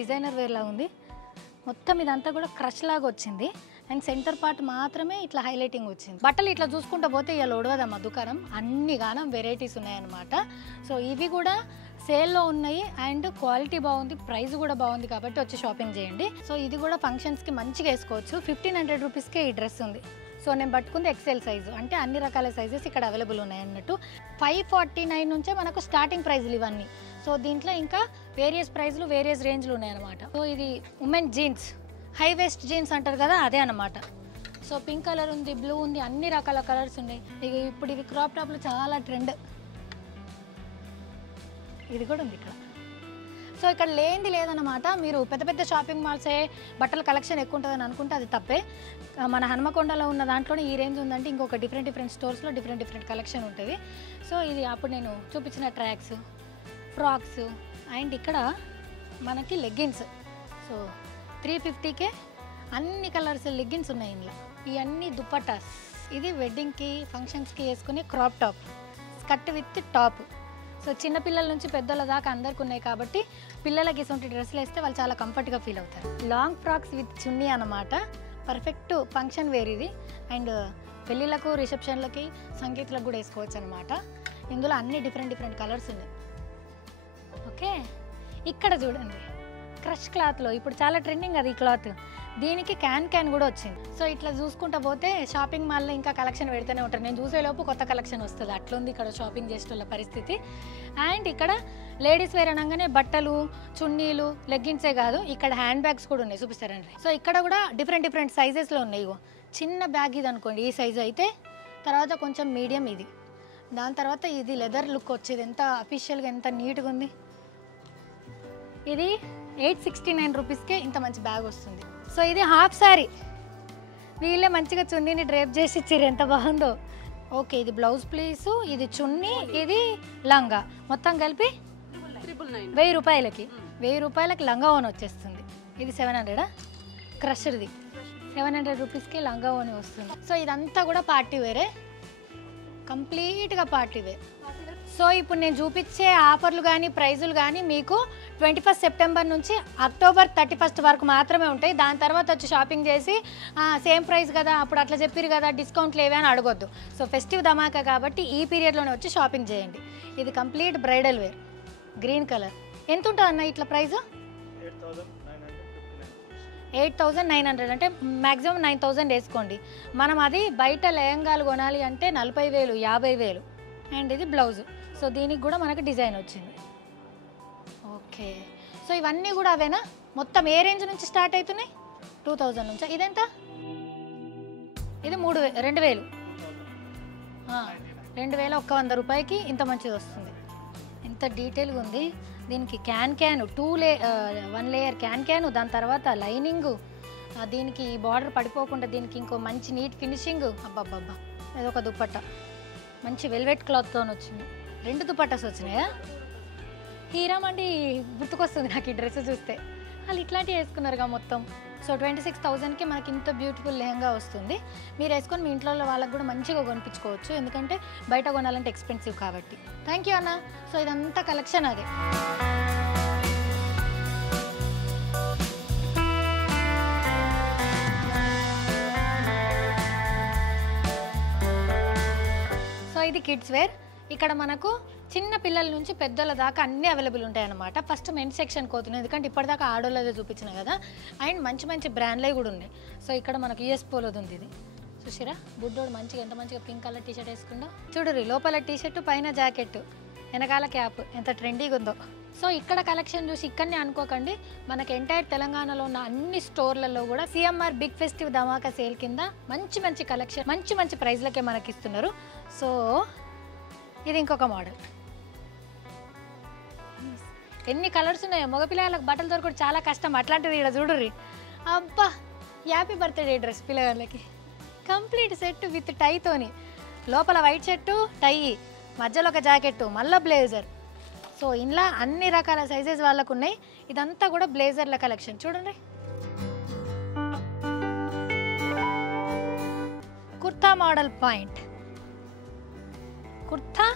డిజైనర్ వేర్ లాగా ఉంది. మొత్తం ఇదంతా కూడా క్రష్ లాగా వచ్చింది అండ్ సెంటర్ పార్ట్ మాత్రమే ఇట్లా హైలైటింగ్ వచ్చింది. బట్టలు ఇట్లా చూసుకుంటూ పోతే ఇలా ఒడవదమ్మా దుకాణం, అన్ని గానం వెరైటీస్ ఉన్నాయన్నమాట. సో ఇవి కూడా సేల్లో ఉన్నాయి అండ్ క్వాలిటీ బాగుంది, ప్రైస్ కూడా బాగుంది కాబట్టి వచ్చి షాపింగ్ చేయండి. సో ఇది కూడా ఫంక్షన్స్కి మంచిగా వేసుకోవచ్చు. 1500 రూపీస్కే ఈ డ్రెస్ ఉంది. సో నేను పట్టుకుంది ఎక్సెల్ సైజు, అంటే అన్ని రకాల సైజెస్ ఇక్కడ అవైలబుల్ ఉన్నాయి అన్నట్టు. 549 నుంచే మనకు స్టార్టింగ్ ప్రైజ్లు ఇవన్నీ. సో దీంట్లో ఇంకా వేరియస్ ప్రైజ్లు, వేరియస్ రేంజ్లు ఉన్నాయన్నమాట. సో ఇది women jeans, high waist jeans అంటారు కదా, అదే అన్నమాట. సో పింక్ కలర్ ఉంది, బ్లూ ఉంది, అన్ని రకాల కలర్స్ ఉన్నాయి. ఇప్పుడు ఇవి క్రాప్ టాప్లు చాలా ట్రెండ్. ఇది కూడా ఉంది ఇక్కడ. సో ఇక్కడ లేనిది లేదన్నమాట. మీరు పెద్ద పెద్ద షాపింగ్ మాల్సే బట్టల కలెక్షన్ ఎక్కువ ఉంటుందని అనుకుంటే అది తప్పే. మన హనుమకొండలో ఉన్న దాంట్లోనే ఈ రేంజ్ ఉందంటే ఇంకొక డిఫరెంట్ స్టోర్స్లో డిఫరెంట్ కలెక్షన్ ఉంటుంది. సో ఇది అప్పుడు నేను చూపించిన ట్రాక్స్, ఫ్రాక్స్ అండ్ ఇక్కడ మనకి లెగ్గిన్స్. సో 350కే అన్ని కలర్స్ లెగ్గిన్స్ ఉన్నాయి ఇందులో. ఇవన్నీ దుపట్టాస్. ఇది వెడ్డింగ్కి, ఫంక్షన్స్కి వేసుకునే crop top, skirt with top. So చిన్నపిల్లల నుంచి పెద్దల దాకా అందరికి ఉన్నాయి కాబట్టి పిల్లలకి ఇటువంటి డ్రెస్సులు వేస్తే వాళ్ళు చాలా కంఫర్ట్గా ఫీల్ అవుతారు. లాంగ్ ఫ్రాక్స్ విత్ చున్నీ అన్నమాట. పర్ఫెక్ట్ ఫంక్షన్ వేర్ ఇది. అండ్ పెళ్ళిళ్ళకు, రిసెప్షన్లకి, సంగీత్లకు కూడా వేసుకోవచ్చు అనమాట. ఇందులో అన్ని డిఫరెంట్ కలర్స్ ఉన్నాయి. ఓకే, ఇక్కడ చూడండి క్రష్ క్లాత్లో ఇప్పుడు చాలా ట్రెండింగ్ అది ఈ క్లాత్. దీనికి క్యాన్ కూడా వచ్చింది. సో ఇట్లా చూసుకుంటూ పోతే షాపింగ్ మాల్లో ఇంకా కలెక్షన్ పెడుతూనే ఉంటారు. నేను చూసేలోపు కొత్త కలెక్షన్ వస్తుంది. అట్లుంది ఇక్కడ షాపింగ్ చేసేటోళ్ళ పరిస్థితి. అండ్ ఇక్కడ లేడీస్ వేర్ అనగానే బట్టలు, చున్నీలు, లెగ్గిన్సే కాదు, ఇక్కడ హ్యాండ్ బ్యాగ్స్ కూడా ఉన్నాయి, చూపిస్తారండి. సో ఇక్కడ కూడా డిఫరెంట్ సైజెస్లో ఉన్నాయి. ఇగో చిన్న బ్యాగ్ ఇది అనుకోండి, ఈ సైజు అయితే, తర్వాత కొంచెం మీడియం ఇది, దాని తర్వాత ఇది లెదర్ లుక్ వచ్చేది. ఎంత అఫీషియల్గా, ఎంత నీట్గా ఉంది. ఇది 869 రూపీస్కే ఇంత మంచి బ్యాగ్ వస్తుంది. సో ఇది హాఫ్ సారీ, వీళ్ళే మంచిగా చున్నీని డ్రేప్ చేసి ఇచ్చారు, ఎంత బాగుందో. ఓకే, ఇది బ్లౌజ్ ప్లీసు, ఇది చున్నీ, ఇది లంగా, మొత్తం కలిపి 1000 రూపాయలకి. 1000 రూపాయలకి లంగా ఓన్ వచ్చేస్తుంది. ఇది 700 క్రషర్ది, 700 రూపీస్కి లంగా ఓన్ వస్తుంది. సో ఇదంతా కూడా పార్టీ వేరే, కంప్లీట్గా పార్టీ వేర్. సో ఇప్పుడు నేను చూపించే ఆఫర్లు కానీ ప్రైజులు కానీ మీకు 21 సెప్టెంబర్ నుంచి అక్టోబర్ 31 వరకు మాత్రమే ఉంటాయి. దాని తర్వాత వచ్చి షాపింగ్ చేసి సేమ్ ప్రైస్ కదా, అప్పుడు అట్లా చెప్పారు కదా, డిస్కౌంట్లు ఏవి అని అడగొద్దు. సో ఫెస్టివ్ ధమాకా కాబట్టి ఈ పీరియడ్లోనే వచ్చి షాపింగ్ చేయండి. ఇది complete bridal wear, green colour. ఎంత ఉంటుంది అన్న ఇట్లా ప్రైస్? 8,900 అంటే మ్యాక్సిమం 9,000 వేసుకోండి. మనం అది బయట లెహంగాలు కొనాలి అంటే 40,000, 50,000. అండ్ ఇది బ్లౌజు. సో దీనికి కూడా మనకు డిజైన్ వచ్చింది. ఓకే, సో ఇవన్నీ కూడా అవేనా? మొత్తం ఏ రేంజ్ నుంచి స్టార్ట్ అవుతున్నాయి? 2000 నుంచి. ఇదెంత? ఇది 2,000. 2,100 రూపాయకి ఇంత మంచిది వస్తుంది. ఎంత డీటెయిల్గా ఉంది. దీనికి క్యాన్ 1 లేయర్ క్యాన్, దాని తర్వాత లైనింగు, దీనికి ఈ బార్డర్ పడిపోకుండా దీనికి ఇంకో మంచి నీట్ ఫినిషింగ్. అబ్బాబ్బా, అదొక దుప్పట్ట మంచి వెల్వెట్ క్లాత్తో వచ్చింది. 2 దుపట్టాస్ వచ్చినాయా? హీరామండి గుర్తుకొస్తుంది నాకు ఈ డ్రెస్ చూస్తే. వాళ్ళు ఇట్లాంటివి వేసుకున్నారుగా మొత్తం. సో 26,000కి మనకి ఇంత బ్యూటిఫుల్ లెహంగా వస్తుంది. మీరు వేసుకొని మీ ఇంట్లో వాళ్ళకి కూడా మంచిగా కొనిపించుకోవచ్చు, ఎందుకంటే బయట కొనాలంటే ఎక్స్పెన్సివ్ కాబట్టి. థ్యాంక్ యూ అన్న. సో ఇదంతా కలెక్షన్ అదే. సో ఇది కిడ్స్ వేర్. ఇక్కడ మనకు చిన్న పిల్లల నుంచి పెద్దల దాకా అన్నీ అవైలబుల్ ఉంటాయి అన్నమాట. ఫస్ట్ మెన్స్ సెక్షన్ పోతున్నాయి, ఎందుకంటే ఇప్పటిదాకా ఆడోళ్ళదే చూపించిన కదా. అండ్ మంచి బ్రాండ్లే కూడా ఉన్నాయి. సో ఇక్కడ మనకు యూఎస్ పోలోది ఉంది. ఇది చూసిరా, బుడ్డోడు మంచిగా ఎంత మంచిగా పింక్ కలర్ టీషర్ట్ వేసుకుందో చూడరు. లోపల టీషర్ట్, పైన జాకెట్, వెనకాల క్యాప్, ఎంత ట్రెండీగా ఉందో. సో ఇక్కడ కలెక్షన్ చూసి ఇక్కడనే అనుకోకండి, మనకి ఎంటైర్ తెలంగాణలో ఉన్న అన్ని స్టోర్లలో కూడా CMR big festive dhamaka sale కింద మంచి కలెక్షన్, మంచి ప్రైజ్లకే మనకి ఇస్తున్నారు. సో ఇది ఇంకొక మోడల్. ఎన్ని కలర్స్ ఉన్నాయో. మగపిల్లలకు బట్టలు దొరకడం చాలా కష్టం, అట్లాంటిది ఇక్కడ చూడుర్రి. అబ్బా, హ్యాపీ బర్త్డే డ్రెస్ పిల్లగాళ్ళకి కంప్లీట్ సెట్ విత్ టైతోని, లోపల వైట్ షర్టు టై, మధ్యలో ఒక జాకెట్, మళ్ళీ బ్లేజర్. సో ఇలా అన్ని రకాల సైజెస్ వాళ్ళకు ఉన్నాయి. ఇదంతా కూడా బ్లేజర్ల కలెక్షన్ చూడండి. కుర్తా మోడల్ పాయింట్, కుర్తా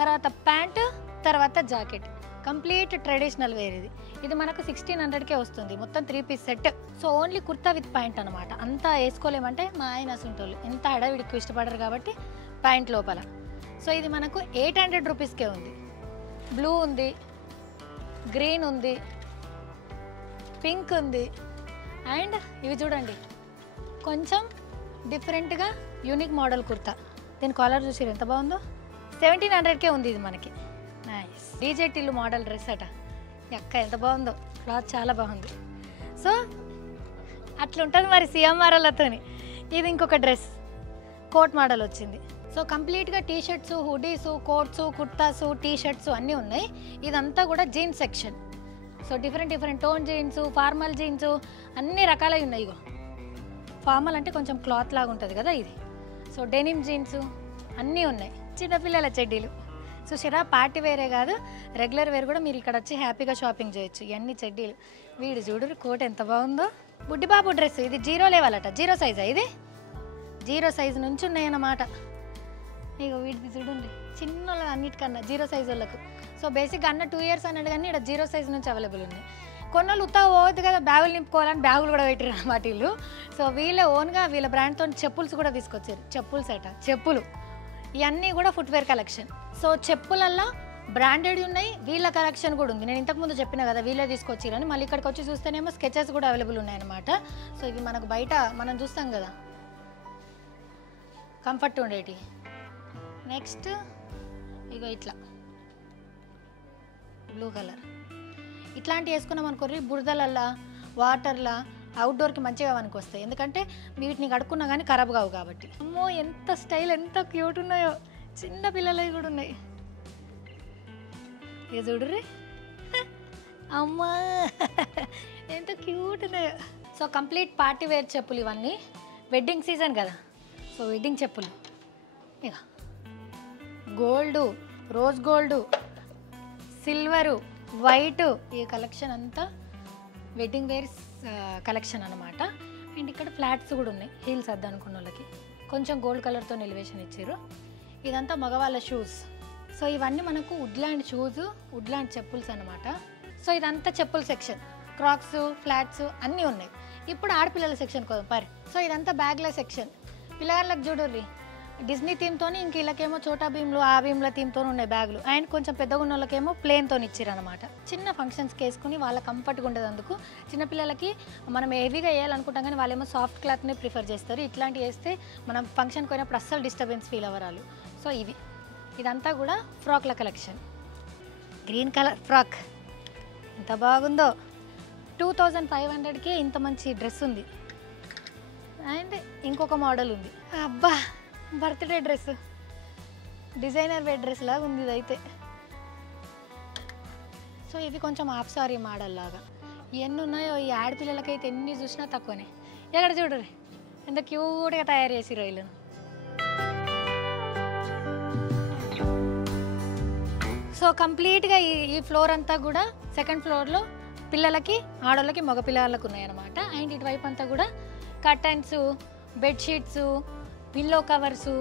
తర్వాత ప్యాంటు తర్వాత జాకెట్, కంప్లీట్ ట్రెడిషనల్ వేర్. ఇది మనకు 1600కే వస్తుంది, మొత్తం 3 piece set. So only kurta with pant అనమాట. అంతా వేసుకోలేమంటే మా ఆయన అసంటోళ్ళు ఎంత హడావిడికి ఇష్టపడరు కాబట్టి ప్యాంట్ లోపల. సో ఇది మనకు 800 రూపీస్కే ఉంది. బ్లూ ఉంది, గ్రీన్ ఉంది, పింక్ ఉంది, అండ్ ఇవి చూడండి కొంచెం డిఫరెంట్గా యూనిక్ మోడల్ కుర్తా. దీని కాలర్ చూసారు ఎంత బాగుందో. 1700కే ఉంది ఇది మనకి. Nice. DJ Tillu model dress అట. ఎక్క ఎంత బాగుందో, క్లాత్ చాలా బాగుంది. సో అట్లుంటుంది మరి సిఎంఆర్లతోని. ఇది ఇంకొక డ్రెస్ కోట్ మోడల్ వచ్చింది. సో కంప్లీట్గా T shirts, hoodies, coats, kurtas, T shirts అన్నీ ఉన్నాయి. ఇదంతా కూడా jeans section. So different tone jeans, formal jeans అన్ని రకాలవి ఉన్నాయి. ఇగో ఫార్మల్ అంటే కొంచెం క్లాత్ లాగా ఉంటుంది కదా ఇది. సో డెనిమ్ జీన్స్ అన్నీ ఉన్నాయి. చిన్నపిల్లల చెడ్డీలు చూసారా, పార్టీ వేరే కాదు రెగ్యులర్ వేర్ కూడా మీరు ఇక్కడ వచ్చి హ్యాపీగా షాపింగ్ చేయొచ్చు. ఇవన్నీ చెడ్డీలు. వీడు చూడు కోట్ ఎంత బాగుందో. బుడ్డిబాబు డ్రెస్ ఇది 0 లెవెల్ అట. 0 సైజా ఇది? 0 సైజు నుంచి ఉన్నాయన్నమాట. ఇక వీటిది చూడండి చిన్న అన్నిటికన్నా 0 సైజు వాళ్ళకు. సో బేసిక్గా అన్న 2 ఇయర్స్ అన్నాడు కానీ ఇక్కడ 0 సైజు నుంచి అవైలబుల్ ఉన్నాయి. కొన్ని వాళ్ళు ఉత్తగా పోవద్దు కదా, బ్యాగులు నింపుకోవాలని బ్యాగులు కూడా పెట్టారు అన్నమాట వీళ్ళు. సో వీళ్ళే ఓన్గా వీళ్ళ బ్రాండ్తో చెప్పుల్స్ కూడా తీసుకొచ్చారు. చెప్పుల్స్ అట, చెప్పులు. ఇవన్నీ కూడా ఫుట్వేర్ కలెక్షన్. సో చెప్పులల్లో బ్రాండెడ్ ఉన్నాయి, వీళ్ళ కలెక్షన్ కూడా ఉంది. నేను ఇంతకుముందు చెప్పిన కదా వీళ్ళే తీసుకొచ్చిరని. మళ్ళీ ఇక్కడికి వచ్చి చూస్తేనేమో స్కెచెస్ కూడా అవైలబుల్ ఉన్నాయన్నమాట. సో ఇవి మనకు బయట మనం చూస్తాం కదా కంఫర్ట్ ఉండేటి. నెక్స్ట్ ఇగో ఇట్లా బ్లూ కలర్ ఇట్లాంటివి వేసుకున్నాం అనుకోర్రి, బురదలల్లా వాటర్లా అవుట్డోర్కి మంచిగా మనకు వస్తాయి. ఎందుకంటే వీటిని కడుక్కున్నా కానీ ఖరాబ్ కావు కాబట్టి. అమ్మో ఎంత స్టైల్, ఎంత క్యూట్ ఉన్నాయో. చిన్న పిల్లలవి కూడా ఉన్నాయి. ఇక చూడుర్రి అమ్మా ఎంత క్యూట్ ఉన్నాయో. సో కంప్లీట్ పార్టీ వేర్ చెప్పులు ఇవన్నీ. వెడ్డింగ్ సీజన్ కదా, సో వెడ్డింగ్ చెప్పులు. ఇక gold, rose gold, silver, white, ఈ కలెక్షన్ అంతా వెడ్డింగ్ వేర్ కలెక్షన్ అనమాట. అండ్ ఇక్కడ ఫ్లాట్స్ కూడా ఉన్నాయి, హీల్స్ వద్ద అనుకున్న వాళ్ళకి. కొంచెం గోల్డ్ కలర్తో ఎలివేషన్ ఇచ్చారు. ఇదంతా మగవాళ్ళ షూస్. సో ఇవన్నీ మనకు వుడ్లాండ్ షూస్, వుడ్లాండ్ చెప్పుల్స్ అనమాట. సో ఇదంతా చెప్పుల సెక్షన్. క్రాక్స్, ఫ్లాట్స్ అన్నీ ఉన్నాయి. ఇప్పుడు ఆడపిల్లల సెక్షన్ కోసం పరి. సో ఇదంతా బ్యాగ్ల సెక్షన్. పిల్లగాళ్ళకి చూడర్రి డిజ్నీ థీమ్తో, ఇంక వీళ్ళకేమో చోటా భీమ్లు, ఆ భీమ్ల థీమ్తో ఉన్నాయి బ్యాగులు. అండ్ కొంచెం పెద్దగా ఉన్న వాళ్ళకేమో ప్లేన్తో ఇచ్చారనమాట. చిన్న ఫంక్షన్స్కి వేసుకుని వాళ్ళ కంఫర్ట్గా ఉండేది. అందుకు చిన్నపిల్లలకి మనం హెవీగా వేయాలనుకుంటాం కానీ వాళ్ళేమో సాఫ్ట్ క్లాత్నే ప్రిఫర్ చేస్తారు. ఇట్లాంటివి వేస్తే మనం ఫంక్షన్కి పోయినప్పుడు అస్సలు డిస్టర్బెన్స్ ఫీల్ అవ్వరాలు. సో ఇదంతా కూడా ఫ్రాక్ల కలెక్షన్. గ్రీన్ కలర్ ఫ్రాక్ ఎంత బాగుందో. 2500కే ఇంత మంచి డ్రెస్ ఉంది. అండ్ ఇంకొక మోడల్ ఉంది. అబ్బా birthday dress, designer wear dress లాగా ఉంది ఇదైతే. సో ఇది కొంచెం హాఫ్ సారీ మోడల్ లాగా. ఎన్ని ఉన్నాయో ఈ ఆడపిల్లలకైతే ఎన్ని చూసినా తక్కువనే. ఎక్కడ చూడరు ఎంత క్యూట్గా తయారు చేసిరో వీళ్ళను. సో కంప్లీట్గా ఈ ఫ్లోర్ అంతా కూడా సెకండ్ ఫ్లోర్లో పిల్లలకి, ఆడవాళ్ళకి, మగ పిల్లలకు ఉన్నాయన్నమాట. అండ్ ఇటువైపు అంతా కూడా కర్టన్స్, బెడ్షీట్స్, పిల్లో కవర్సు,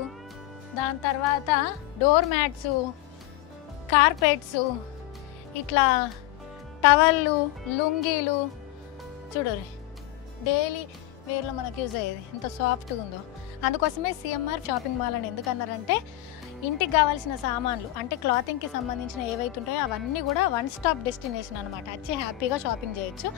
దాని తర్వాత డోర్ మ్యాట్సు, కార్పెట్సు, ఇట్లా టవళ్ళు, లుంగీలు చూడరు డైలీ వేర్లో మనకు యూజ్ అయ్యేది. ఎంత సాఫ్ట్గా ఉందో. అందుకోసమే సిఎంఆర్ షాపింగ్ మాల్ అని ఎందుకన్నారంటే ఇంటికి కావాల్సిన సామాన్లు అంటే క్లాతింగ్కి సంబంధించిన ఏవైతే ఉంటాయో అవన్నీ కూడా వన్ స్టాప్ డెస్టినేషన్ అనమాట. వచ్చి హ్యాపీగా షాపింగ్ చేయొచ్చు.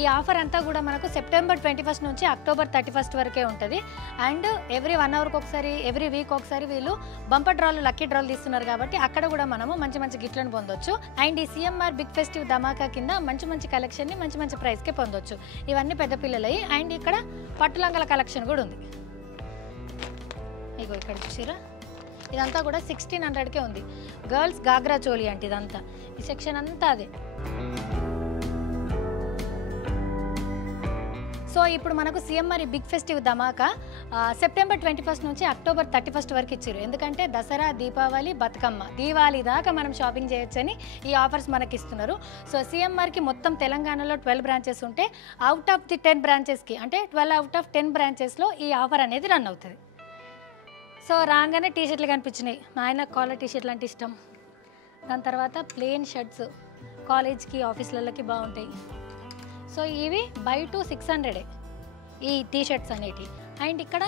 ఈ ఆఫర్ అంతా కూడా మనకు సెప్టెంబర్ 21 నుంచి అక్టోబర్ 31 వరకే ఉంటుంది. అండ్ ఎవ్రీ 1 అవర్కి ఒకసారి, ఎవ్రీ వీక్ ఒకసారి వీళ్ళు బంపర్ డ్రాలు, లక్కీ డ్రాలు తీస్తున్నారు కాబట్టి అక్కడ కూడా మనము మంచి మంచి గిఫ్ట్లను పొందొచ్చు. అండ్ ఈ సిఎంఆర్ బిగ్ ఫెస్టివ్ ధమాకా కింద మంచి మంచి కలెక్షన్ని మంచి మంచి ప్రైస్కే పొందొచ్చు. ఇవన్నీ పెద్ద పిల్లలవి. అండ్ ఇక్కడ పట్టులంగల కలెక్షన్ కూడా ఉంది. ఇగో ఇక్కడ చూసిరా ఇదంతా కూడా 1600కే ఉంది. గర్ల్స్ గాగ్రా చోలి అంటే ఇదంతా ఈ సెక్షన్ అంతా అదే. సో ఇప్పుడు మనకు సిఎంఆర్ ఈ బిగ్ ఫెస్టివ్ ధమాకా సెప్టెంబర్ 21 నుంచి అక్టోబర్ 31 వరకు ఇచ్చారు. ఎందుకంటే దసరా, దీపావళి, బతుకమ్మ, దీవాళి దాకా మనం షాపింగ్ చేయొచ్చని ఈ ఆఫర్స్ మనకి ఇస్తున్నారు. సో సిఎంఆర్కి మొత్తం తెలంగాణలో 12 బ్రాంచెస్ ఉంటే అవుట్ ఆఫ్ ది 10 బ్రాంచెస్కి అంటే 12 అవుట్ ఆఫ్ 10 బ్రాంచెస్లో ఈ ఆఫర్ అనేది రన్ అవుతుంది. సో రాగానే టీషర్ట్లు కనిపించినాయి. మా ఆయన కాలర్ టీషర్ట్లు అంటే ఇష్టం. దాని తర్వాత ప్లెయిన్ షర్ట్స్ కాలేజ్కి, ఆఫీసులకి బాగుంటాయి. సో ఇవి బై టు 600 ఈ టీషర్ట్స్ అనేటివి. అండ్ ఇక్కడ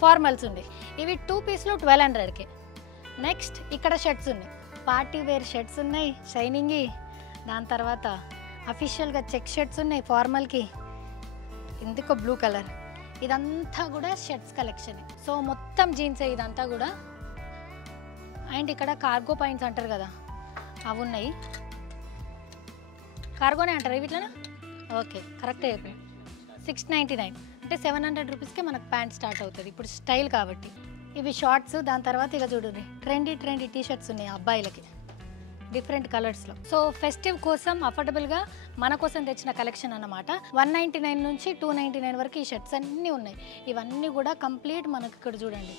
ఫార్మల్స్ ఉన్నాయి, ఇవి 2 పీస్లు 1200కే. నెక్స్ట్ ఇక్కడ షర్ట్స్ ఉన్నాయి, పార్టీ వేర్ షర్ట్స్ ఉన్నాయి షైనింగ్. దాని తర్వాత అఫీషియల్గా చెక్ షర్ట్స్ ఉన్నాయి ఫార్మల్కి, ఇందుకో బ్లూ కలర్. ఇదంతా కూడా షర్ట్స్ కలెక్షన్. సో మొత్తం జీన్సే ఇదంతా కూడా. అండ్ ఇక్కడ కార్గో పాయింట్స్ అంటారు కదా, అవి ఉన్నాయి. కార్గోనే అంటారు వీటిలో. ఓకే, కరెక్టే చెప్పండి. 699 అంటే 700 రూపీస్కే మనకు ప్యాంట్ స్టార్ట్ అవుతుంది ఇప్పుడు స్టైల్ కాబట్టి. ఇవి షార్ట్స్. దాని తర్వాత ఇక చూడండి ట్రెండీ టీషర్ట్స్ ఉన్నాయి అబ్బాయిలకి డిఫరెంట్ కలర్స్లో. సో ఫెస్టివ్ కోసం అఫోర్డబుల్గా మన కోసం తెచ్చిన కలెక్షన్ అన్నమాట. 199 నుంచి 299 వరకు ఈ షర్ట్స్ అన్నీ ఉన్నాయి. ఇవన్నీ కూడా కంప్లీట్ మనకి ఇక్కడ చూడండి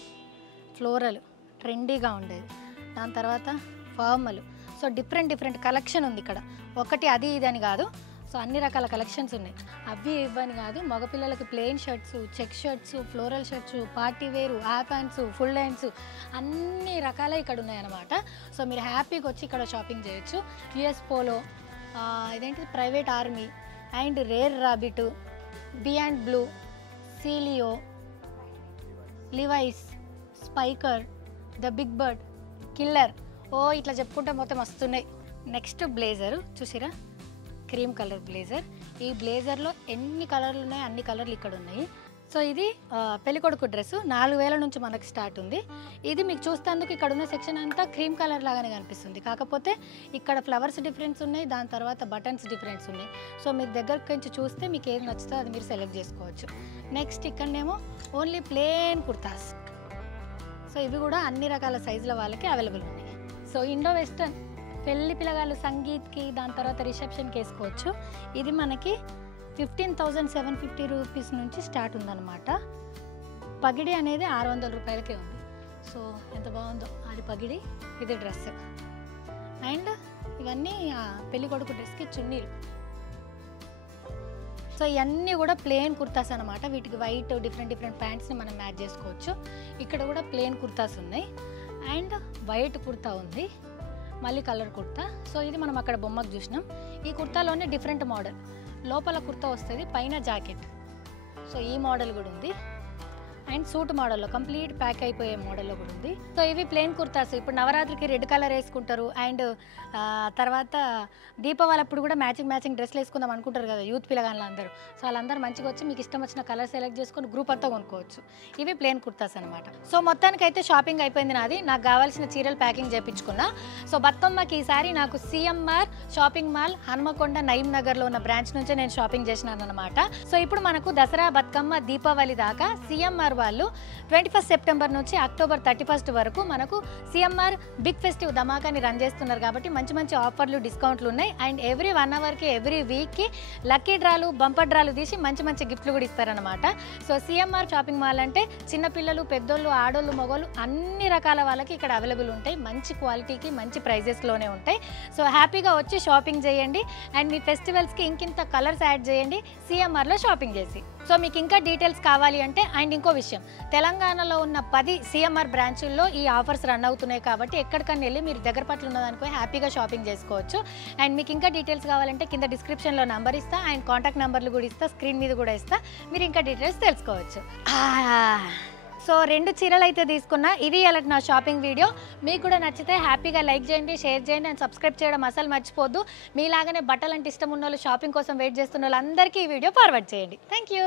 ఫ్లోరల్ ట్రెండీగా ఉండేది. దాని తర్వాత ఫార్మల్. సో డిఫరెంట్ కలెక్షన్ ఉంది ఇక్కడ. ఒకటి అది ఇది అని కాదు, సో అన్ని రకాల కలెక్షన్స్ ఉన్నాయి. అవి ఇవ్వని కాదు, మగపిల్లలకి plain shirts, check shirts, floral shirts, party wear, half hands, full hands అన్ని రకాల ఇక్కడ ఉన్నాయన్నమాట. సో మీరు హ్యాపీగా వచ్చి ఇక్కడ షాపింగ్ చేయొచ్చు. యుఎస్ పోలో, ఇదేంటి Private Army, and Rare Rabbit, Beyond Blue, Celio, Levi's, Spykar, the Big Bird, Killer. ఇట్లా చెప్పుకుంటే మొత్తం వస్తున్నాయి. నెక్స్ట్ బ్లేజర్ చూసిరా, క్రీమ్ కలర్ బ్లేజర్. ఈ బ్లేజర్లో ఎన్ని కలర్లు ఉన్నాయి అన్ని కలర్లు ఇక్కడ ఉన్నాయి. సో ఇది పెళ్ళికొడుకు డ్రెస్ 4000 నుంచి మనకు స్టార్ట్ ఉంది. ఇది మీకు చూస్తేందుకు ఇక్కడ ఉన్న సెక్షన్ అంతా క్రీమ్ కలర్ లాగానే కనిపిస్తుంది, కాకపోతే ఇక్కడ ఫ్లవర్స్ డిఫరెన్స్ ఉన్నాయి, దాని తర్వాత బటన్స్ డిఫరెన్స్ ఉన్నాయి. సో మీకు దగ్గరకు నుంచి చూస్తే మీకు ఏది నచ్చుతో అది మీరు సెలెక్ట్ చేసుకోవచ్చు. నెక్స్ట్ ఇక్కడనేమో ఓన్లీ ప్లేన్ కుర్తాస్. సో ఇవి కూడా అన్ని రకాల సైజుల వాళ్ళకి అవైలబుల్ ఉన్నాయి. సో ఇండో వెస్టర్న్ పెళ్ళి పిల్లగాళ్ళు సంగీత్కి, దాని తర్వాత రిసెప్షన్కి వేసుకోవచ్చు. ఇది మనకి 15,750 రూపీస్ నుంచి స్టార్ట్ ఉందన్నమాట. పగిడి అనేది 600 రూపాయలకే ఉంది. సో ఎంత బాగుందో అది పగిడి, ఇది డ్రెస్. అండ్ ఇవన్నీ పెళ్ళి కొడుకు డ్రెస్కి చున్నీలు. సో ఇవన్నీ కూడా ప్లెయిన్ కుర్తాస్ అనమాట. వీటికి వైట్ డిఫరెంట్ ప్యాంట్స్ని మనం మ్యాచ్ చేసుకోవచ్చు. ఇక్కడ కూడా ప్లెయిన్ కుర్తాస్ ఉన్నాయి అండ్ వైట్ కుర్తా ఉంది, మళ్ళీ కలర్ కుర్తా. సో ఇది మనం అక్కడ బొమ్మకు చూసినాం. ఈ కుర్తాలోనే డిఫరెంట్ మోడల్, లోపల కుర్తా వస్తుంది, పైన జాకెట్. సో ఈ మోడల్ కూడా ఉంది. అండ్ సూట్ మోడల్లో కంప్లీట్ ప్యాక్ అయిపోయే మోడల్లో కూడా ఉంది. సో ఇవి ప్లెయిన్ కుర్తాస్. ఇప్పుడు నవరాత్రికి రెడ్ కలర్ వేసుకుంటారు. అండ్ తర్వాత దీపావళి అప్పుడు కూడా మ్యాచింగ్ డ్రెస్లు వేసుకుందాం అనుకుంటారు కదా యూత్ పిల్లగాళ్ళు అందరూ. సో వాళ్ళందరూ మంచిగా వచ్చి మీకు ఇష్టం వచ్చిన కలర్ సెలెక్ట్ చేసుకొని గ్రూప్ అంతా కొనుక్కోవచ్చు. ఇవి ప్లెయిన్ కుర్తాస్ అనమాట. సో మొత్తానికి అయితే షాపింగ్ అయిపోయింది నాది. నాకు కావాల్సిన చీరలు ప్యాకింగ్ చేయించుకున్నా. సో బతుకమ్మకి ఈసారి నాకు సిఎంఆర్ షాపింగ్ మాల్ హనుమకొండ నయీం నగర్లో ఉన్న బ్రాంచ్ నుంచే నేను షాపింగ్ చేసినాను అనమాట. సో ఇప్పుడు మనకు దసరా, బతుకమ్మ, దీపావళి దాకా సిఎంఆర్ వాళ్ళు 21 సెప్టెంబర్ నుంచి అక్టోబర్ 31 వరకు మనకు సిఎంఆర్ బిగ్ ఫెస్టివ్ ధమాకాని రన్ చేస్తున్నారు కాబట్టి మంచి ఆఫర్లు, డిస్కౌంట్లు ఉన్నాయి. అండ్ ఎవ్రీ 1 అవర్కి, ఎవ్రీ వీక్కి లక్కీ డ్రాలు, బంపర్ డ్రాలు తీసి మంచి గిఫ్ట్లు కూడా ఇస్తారనమాట. సో సిఎంఆర్ షాపింగ్ మాల్ అంటే చిన్నపిల్లలు, పెద్దోళ్ళు, ఆడోళ్ళు, మగోళ్ళు అన్ని రకాల వాళ్ళకి ఇక్కడ అవైలబుల్ ఉంటాయి. మంచి క్వాలిటీకి, మంచి ప్రైజెస్లోనే ఉంటాయి. సో హ్యాపీగా వచ్చి షాపింగ్ చేయండి. అండ్ మీ ఫెస్టివల్స్కి ఇంకింత కలర్స్ యాడ్ చేయండి సిఎంఆర్లో షాపింగ్ చేసి. సో మీకు ఇంకా డీటెయిల్స్ కావాలి అంటే, అండ్ ఇంకో విషయం, తెలంగాణలో ఉన్న 10 సిఎంఆర్ బ్రాంచుల్లో ఈ ఆఫర్స్ రన్ అవుతున్నాయి కాబట్టి ఎక్కడికన్నా వెళ్ళి మీరు దగ్గర పట్ల ఉన్నదానికో హ్యాపీగా షాపింగ్ చేసుకోవచ్చు. అండ్ మీకు ఇంకా డీటెయిల్స్ కావాలంటే కింద డిస్క్రిప్షన్లో నెంబర్ ఇస్తా, అండ్ కాంటాక్ట్ నెంబర్లు కూడా ఇస్తా, స్క్రీన్ మీద కూడా ఇస్తా, మీరు ఇంకా డీటెయిల్స్ తెలుసుకోవచ్చు. సో 2 చీరలు అయితే తీసుకున్నా. ఇది అలాంటి నా షాపింగ్ వీడియో. మీకు కూడా నచ్చితే హ్యాపీగా లైక్ చేయండి, షేర్ చేయండి, అండ్ సబ్స్క్రైబ్ చేయడం అసలు మర్చిపోద్దు. మీలాగానే బట్టలు అంటే ఇష్టం ఉన్న వాళ్ళు, షాపింగ్ కోసం వెయిట్ చేస్తున్న వాళ్ళందరికీ ఈ వీడియో ఫార్వర్డ్ చేయండి. Thank you.